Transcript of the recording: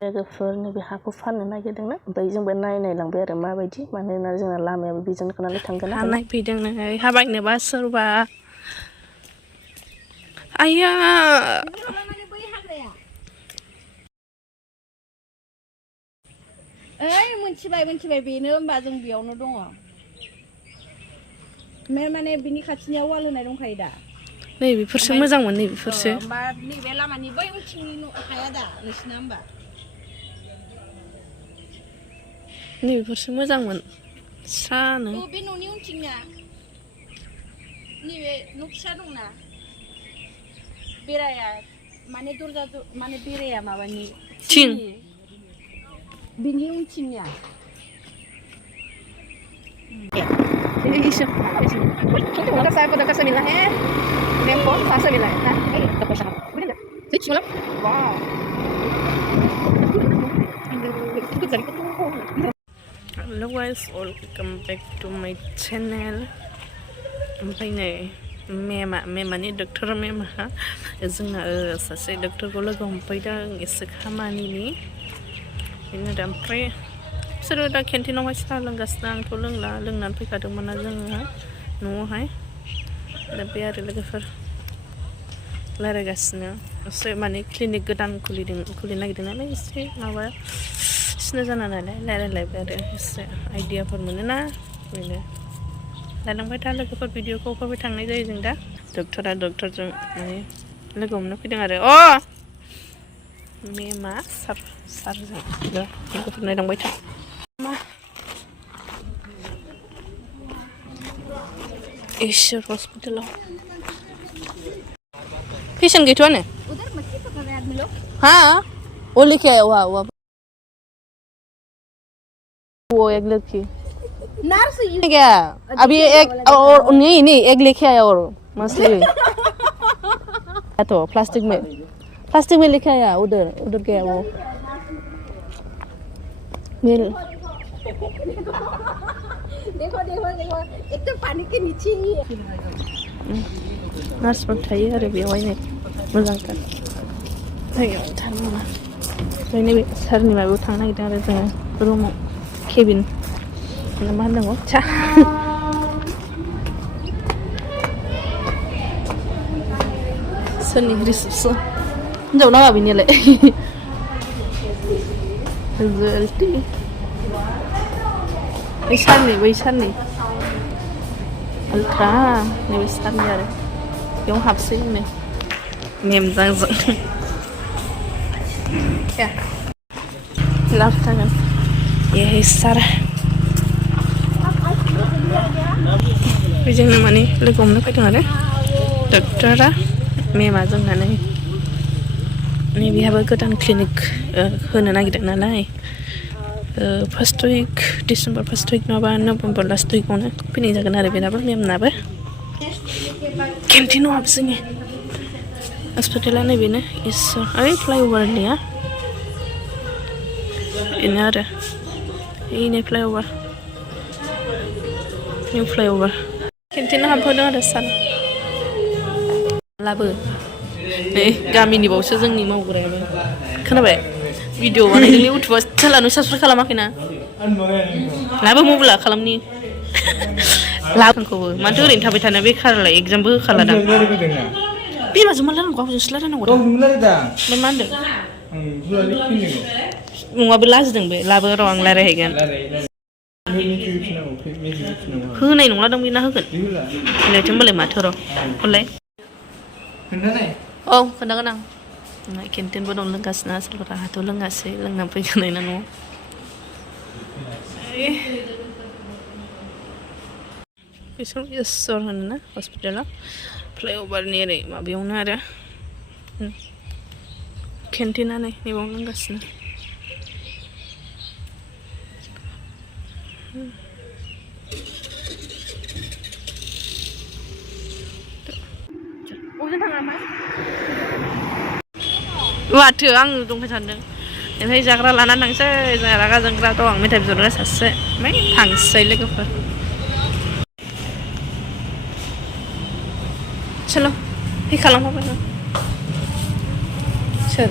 लोगोफोर नैबे हाखौ फाननो नागिरदोंना ओमफ्राय जोंबो नायलांबाय आरो माबायदि मानोना जोंना लामायाबो बेजोंनो नालाय थांगोन हा नायफैदों नोङो हा बायनोबा सोरबा आया ओइ मोनथिबाय बेनो होमबा जों बेयावनो दङ माने बिनि खाथिनियाव वाल होनाय दंखायो दा नै बेफोरसो मोजांमोन नै बेफोरसो होमबा नैबे लामानि बै उनथिंनि हाया दा नोंसिना होमबा नै बेफोरसो मोजांमोन स्रानो बे न'नि उनथिंना नैबे न' फिसा दंना बेराया माने दरजा माने बेराया माबानि थिं बिनि उनथिंनिया Isu. Itu mau kasih bilang tempo kasih bilang nah dapat saham bener nggak sih semalam wow hello guys welcome back to my channel ओमफ्राय नै मेमानि डक्टर मेमा जोंना सासे डक्टरखौ लोगो हमफैदों एसे खामानिनि बेनो दा ओमफ्राय बिसोरो दा केन्टिनावहाय साहा लोंगासिनो आंथ' लोंनानै फैखादोंमोन जोङो न'आवहाय दा बे आरो लोगोफोर रायज्लायगासिनो एसे माने क्लिनिक गोदान खुलिनो नागिरदों नालाय एसे माबा सिना जाना नालाय रायज्लायलायबाय आरो एसे आइडियाफोर मोनोना बेनो लालांबाय था लोगोफोर भिडिअखौ होबाय थांनाय जायो जों दा डक्टरजों माने लोगो हमनो फैदों आरो मेमा सारजों लोगोफोर नायलांबाय था ESHWAR हॉस्पिटल पेशेंट गैथ'आनो हाँ वो लेके आया हुआ वो एक लड़की नर्स क्या अभी एक और नहीं एक लेके आया और मछली तो प्लास्टिक में लेके आया उधर गया वो मिल देखो एक तो पानी के नीचे ही है नर्स थायो आरो बेवहायनो मोजांथार जायगायाव थानो मोना ओमफ्राय नैबे सारनि माबायाव थांनो नागिरदों आरो जोङो रुमाव केबिन मा होननांगौ सा सोरनि रिसेपसन हिनजाव नामा बेनियालाय जल्दी बै सारनि अल्ट्रा नैबे सारनि आरो बेयाव हाबसै होनो मेमजांजों लाभ थागोन ए सार बेजोंनो माने लोगो हमनो फैदों आरो डक्टरा मेमा जोंना नै बेहाबो गोदान क्लिनिक होनो नागिरदों नालाय first week December first week नङाबा नभेम्बर लास्ट उइकआवनो फैनाय जागोन आरो बेनाबो मेमनाबो केन्टिनाव हाबसोङो हस्पिटाला नैबेनो ओइ फ्लाइअभारनिया बेनो आरो नै फ्लाइअभार निउ फ्लाइअभार केन्टिनाव हाबहोदों आरो सार लाबो नै गामिनि बावसो जोंनि मावग्रायाबो खोनाबाय भिडिअ बानायदों इउटुबाव चेनेलावनो साबसक्राइब खालामाखैना लाबो मबाइला खालामनि लाबोखौबो माथो ओरैनो थाबाय थानो बेखारलाय एग्जामबो होखाला दां बिमाजों मा रायलायनांगौ आंजोंसो रायलायनांगौ दा ओमफ्राय मा होनदों नङाबो लाजिदों बे लाबो र' आं रायज्लायहैगोन होनाय नंला दां बेना होगोन होनायथो होनबालाय माथो र' हरलाय औ खोन्थागोन आं केन्टिनबो दं लोंगासिनो सोरबा हाथ' लोङासै लोंनानै फैखानाय ना न'आव बेसर ESHWAR होनोना हस्पिटाला फ्लाइअभारनि ओरै माबायावनो आरो केन्टिना नै नैबावनो लोंगासिनो माथो आं दंखाय सानदों ओमफ्राय जाग्रा लानानै थांसै जोंहा रागा जोंग्रा दं मेथाइ बिहरग्रा सासे ओमफ्राय थांसै लोगोफोर चलो हे खालामहरबाय सोर